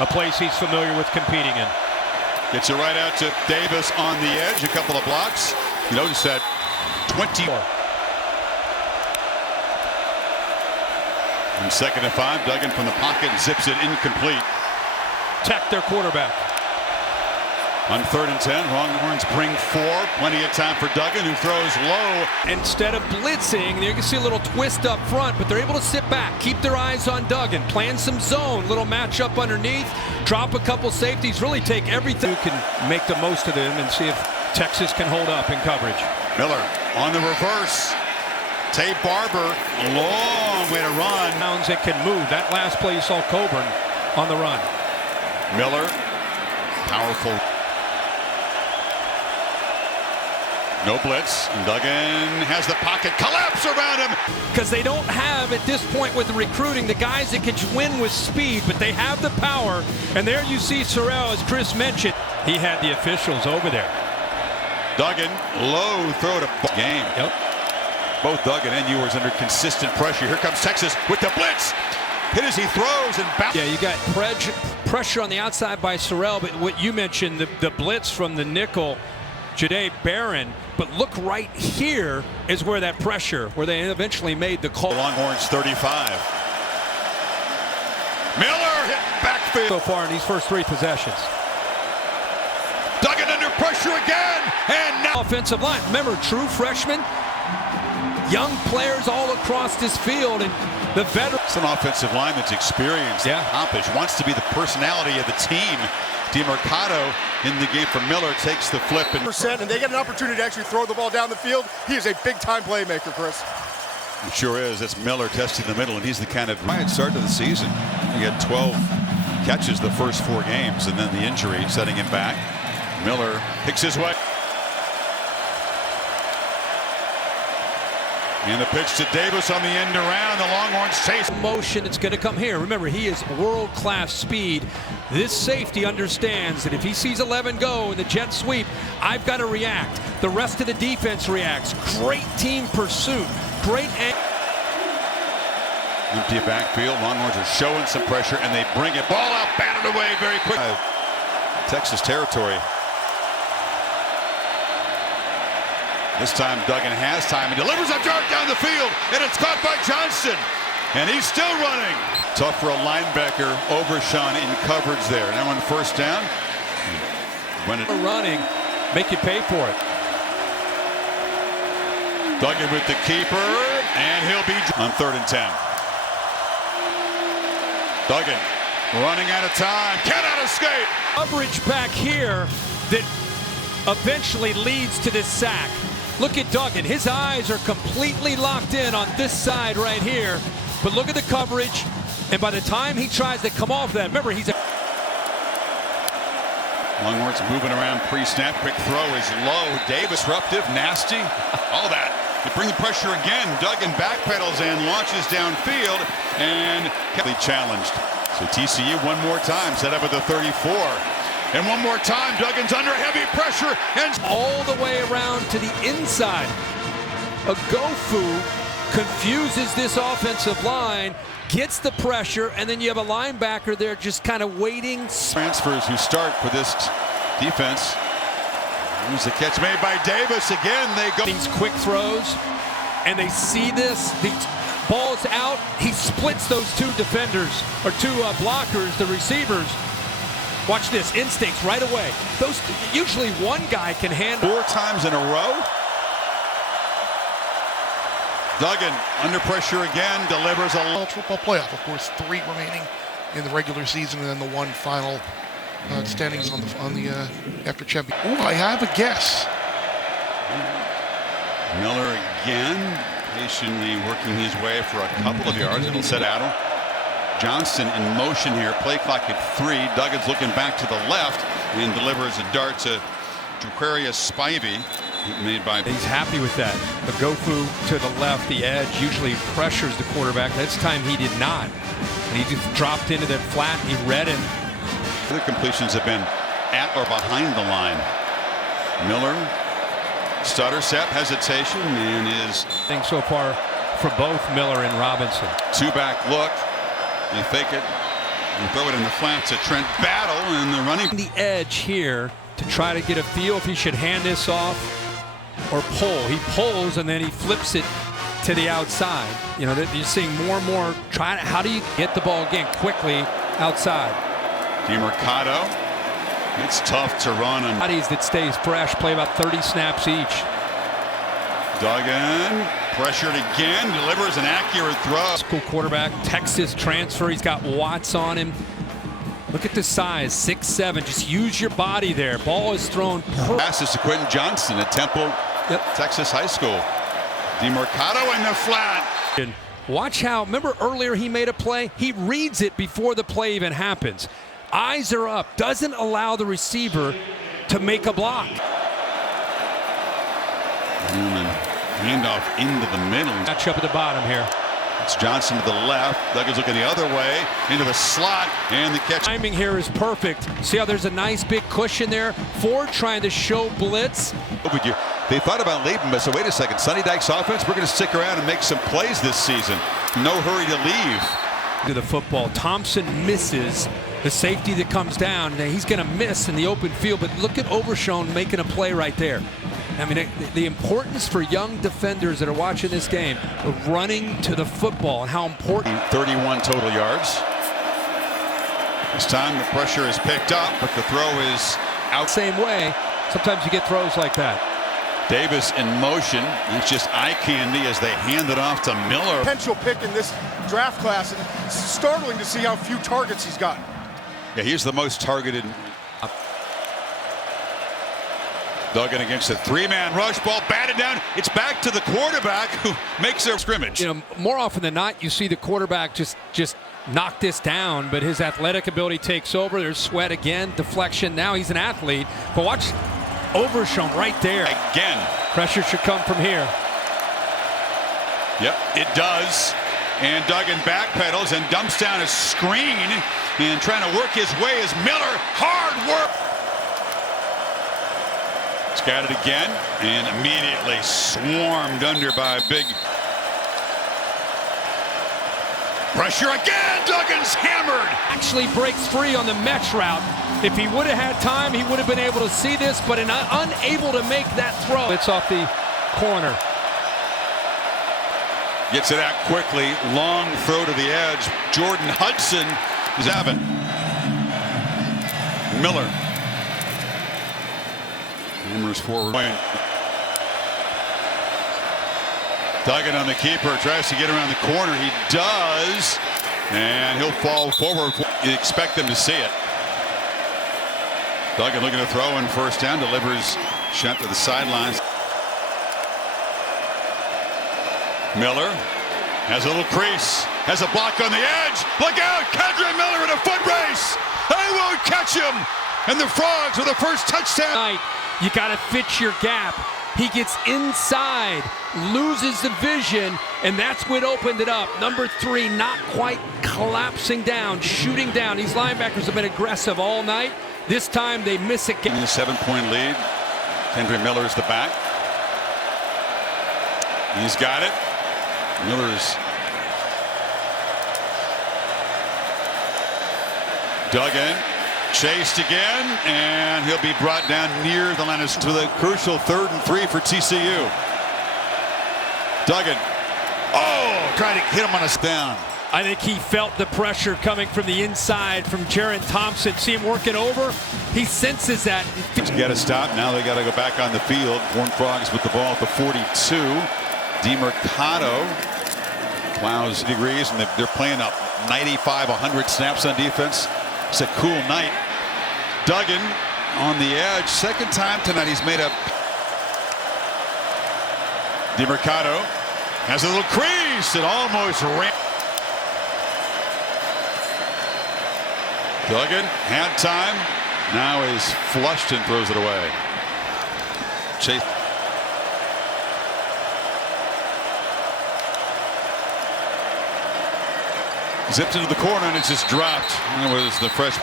a place he's familiar with competing in. Gets it right out to Davis on the edge, a couple of blocks. You notice that 20. And 2nd and 5, Duggan from the pocket zips it incomplete. Tech their quarterback. On 3rd and 10, Longhorns bring 4. Plenty of time for Duggan, who throws low. Instead of blitzing, you can see a little twist up front, but they're able to sit back, keep their eyes on Duggan, plan some zone, little matchup underneath, drop a couple safeties, really take everything. You can make the most of them and see if Texas can hold up in coverage. Miller on the reverse. Tay Barber, long way to run. It can move. That last play you saw Coburn on the run. Miller, powerful. No blitz. Duggan has the pocket collapse around him. Because they don't have, at this point with the recruiting, the guys that can win with speed, but they have the power. And there you see Sorrell, as Chris mentioned. He had the officials over there. Duggan, low throw to game. Yep. Both Duggan and Ewers under consistent pressure. Here comes Texas with the blitz. Hit as he throws and bounce. Yeah, you got pressure on the outside by Sorrell, but what you mentioned, the blitz from the nickel, Jahdae Barron. But look right here is where that pressure, where they eventually made the call. Longhorns 35. Miller hit backfield. So far in these first 3 possessions. Duggan under pressure again, and now offensive line. Remember, true freshman, young players all across this field, and the veteran. It's an offensive line that's experienced, accomplished, wants to be the personality of the team. DeMercado in the game for Miller takes the flip and they get an opportunity to actually throw the ball down the field. He is a big-time playmaker, Chris. It sure is. That's Miller testing the middle, and he's the kind of start to the season. He had 12 catches the first 4 games, and then the injury setting him back. Miller picks his way. And the pitch to Davis on the end around. The Longhorns chase. Motion, it's going to come here. Remember, he is world-class speed. This safety understands that if he sees 11 go in the jet sweep, I've got to react. The rest of the defense reacts. Great team pursuit. Great. Empty backfield. Longhorns are showing some pressure, and they bring it. Ball out, batted away very quick. Texas territory. This time Duggan has time and delivers a dart down the field, and it's caught by Johnston, and he's still running. Tough for a linebacker. Overshawn in coverage there. Now on 1st down. Running, make you pay for it. Duggan with the keeper, and he'll be on 3rd and 10. Duggan running out of time, cannot escape. Coverage back here that eventually leads to this sack. Look at Duggan. His eyes are completely locked in on this side right here. But look at the coverage. And by the time he tries to come off that, remember, he's a... Longhorns moving around pre-snap. Quick throw is low. Davis disruptive, nasty. All that. They bring the pressure again. Duggan backpedals and launches downfield. And challenged. So TCU one more time. Set up at the 34. And one more time, Duggan's under heavy pressure and all the way around to the inside. Ogofu confuses this offensive line, gets the pressure, and then you have a linebacker there just kind of waiting. Transfers who start for this defense. Here's the catch made by Davis again. They go these quick throws, and they see this. The ball's out. He splits those 2 defenders or 2 blockers, the receivers. Watch this, instincts right away. Those usually one guy can handle. 4 times in a row. Duggan under pressure again, delivers a football playoff. Of course, 3 remaining in the regular season, and then the 1 final standings on the after champion. Oh, I have a guess. Miller again, patiently working his way for a couple of yards. It'll set Adam. Johnston in motion here. Play clock at 3. Duggan's looking back to the left and delivers a dart to Jaquarius Spivey. Made by. He's happy with that. Ogofu to the left, the edge usually pressures the quarterback. This time he did not. And he just dropped into the flat. He read him. The completions have been at or behind the line. Miller, stutter step, hesitation, and is. Thing so far for both Miller and Robinson. 2-back look. They fake it. And throw it in the flats at Trent Battle and the running. The edge here to try to get a feel if he should hand this off or pull. He pulls and then he flips it to the outside. You know, you're seeing more and more how do you get the ball again quickly outside? DeMercado. It's tough to run on bodies that stays fresh, play about 30 snaps each. Duggan pressured again, delivers an accurate throw. School quarterback, Texas transfer. He's got Watts on him. Look at the size, 6'7". Just use your body there. Ball is thrown. Passes to Quentin Johnston at Temple, Texas High School. DeMercado in the flat. And watch how, remember earlier he made a play? He reads it before the play even happens. Eyes are up, doesn't allow the receiver to make a block. Handoff into the middle. Match up at the bottom here. It's Johnson to the left. Duggan's looking the other way into the slot, and the catch. Timing here is perfect. See how there's a nice big cushion there? Ford trying to show blitz. They thought about leaving, but so wait a second. Sonny Dykes offense, we're going to stick around and make some plays this season. No hurry to leave. To the football. Thompson misses the safety that comes down. Now he's going to miss in the open field, but look at Overshone making a play right there. I mean, the importance for young defenders that are watching this game of running to the football and how important. 31 total yards. This time the pressure is picked up, but the throw is out. Same way, sometimes you get throws like that. Davis in motion. It's just eye candy as they hand it off to Miller. Potential pick in this draft class, and it's startling to see how few targets he's gotten. Yeah, he's the most targeted. Duggan against a three-man rush, ball batted down. It's back to the quarterback who makes their scrimmage. You know, more often than not, you see the quarterback just knock this down, but his athletic ability takes over. There's Sweat again, deflection. Now he's an athlete, but watch Overshone right there. Again. Pressure should come from here. Yep, it does. And Duggan backpedals and dumps down a screen and trying to work his way as Miller. Hard work. He's got it again and immediately swarmed under by a big pressure again. Duggan's hammered. Actually breaks free on the mesh route. If he would have had time, he would have been able to see this, but unable to make that throw. It's off the corner. Gets it out quickly. Long throw to the edge. Jordan Hudson is having. Miller. Hammers forward. Duggan on the keeper. Tries to get around the corner. He does. And he'll fall forward. You expect them to see it. Duggan looking to throw in first down. Delivers shot to the sidelines. Miller has a little crease, has a block on the edge. Look out, Kendra Miller in a foot race. They won't catch him. And the Frogs with the first touchdown. You got to fit your gap. He gets inside, loses the vision, and that's what opened it up. Number 3 not quite collapsing down, shooting down. These linebackers have been aggressive all night. This time they miss again. In a 7-point lead. Kendra Miller's the back. He's got it. Miller's Duggan chased again, and he'll be brought down near the line to the crucial 3rd and 3 for TCU. Duggan, trying to hit him on a down. I think he felt the pressure coming from the inside from Jaron Thompson. See him working over. He senses that. He's got to stop. Now they got to go back on the field. Horned Frogs with the ball at the 42. DeMercado plows degrees, and they're playing up 95, 100 snaps on defense. It's a cool night. Duggan on the edge. Second time tonight he's made a. DeMercado has a little crease. It almost ran. Duggan had time. Now is flushed and throws it away. Chase. Zipped into the corner and it's just dropped. And it was the fresh.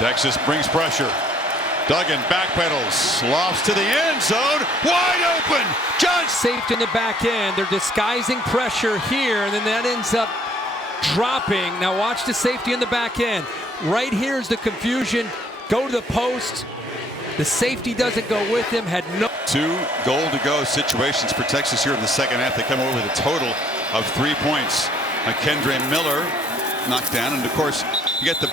Texas brings pressure. Duggan backpedals, lofts to the end zone, wide open. Johnson. Safety in the back end. They're disguising pressure here, and then that ends up dropping. Now watch the safety in the back end. Right here is the confusion. Go to the post. The safety doesn't go with him. Had no. 2 goal-to-go situations for Texas here in the second half. They come over with a total of 3 points. Kendre Miller knocked down, and of course you get the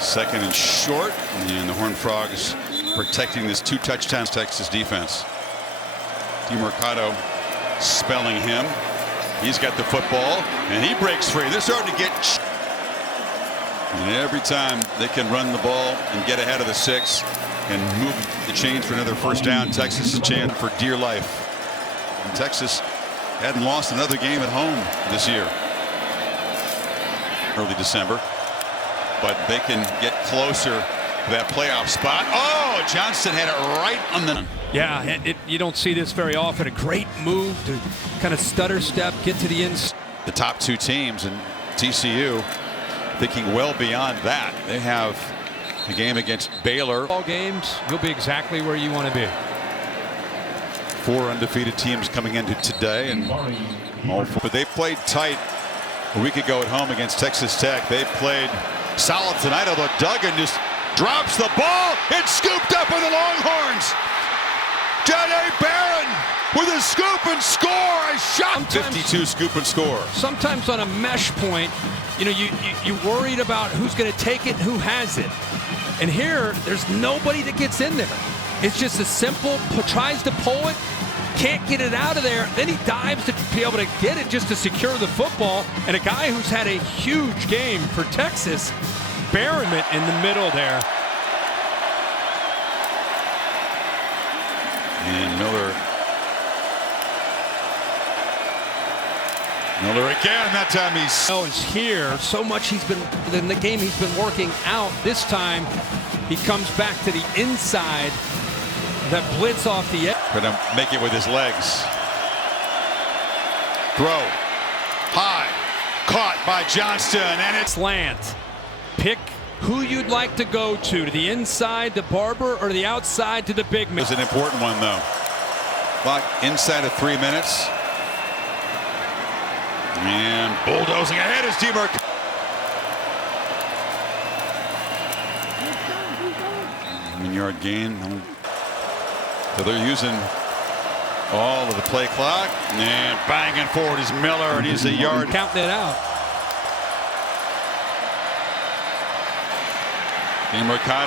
second and short, and the Horned Frogs protecting this 2 touchdowns Texas defense. DeMercado spelling him. He's got the football, and he breaks free. They're starting to get. And every time they can run the ball and get ahead of the 6 and move the chains for another first down, Texas is chance for dear life. And Texas hadn't lost another game at home this year. Early December. But they can get closer to that playoff spot. Oh, Johnson had it right on the. Yeah, you don't see this very often. A great move to kind of stutter step, get to the end. The top 2 teams, and TCU thinking well beyond that. They have a game against Baylor. All games, you'll be exactly where you want to be. 4 undefeated teams coming into today, and all 4. But they played tight a week ago at home against Texas Tech. They played solid tonight, although Duggan just drops the ball. It's scooped up by the Longhorns. Jahdae Barron with a scoop and score. A shot. 52 scoop and score. Sometimes on a mesh point, you know, you worried about who's going to take it and who has it. And here, there's nobody that gets in there. It's just a simple, tries to pull it, can't get it out of there. Then he dives to be able to get it just to secure the football. And a guy who's had a huge game for Texas, Berryman in the middle there. And Miller again. That time Is here. So much he's been in the game. He's been working out. This time he comes back to the inside. That blitz off the edge. Gonna make it with his legs. Throw high, caught by Johnston, and it's slant. Pick who you'd like to go to the inside, to Barber, or the outside to the big man. It's an important one though. Clock inside of 3 minutes. And bulldozing ahead is DeMercado. Yard gain. So they're using all of the play clock. And banging forward is Miller, and he's a yard. Counting it out. DeMercado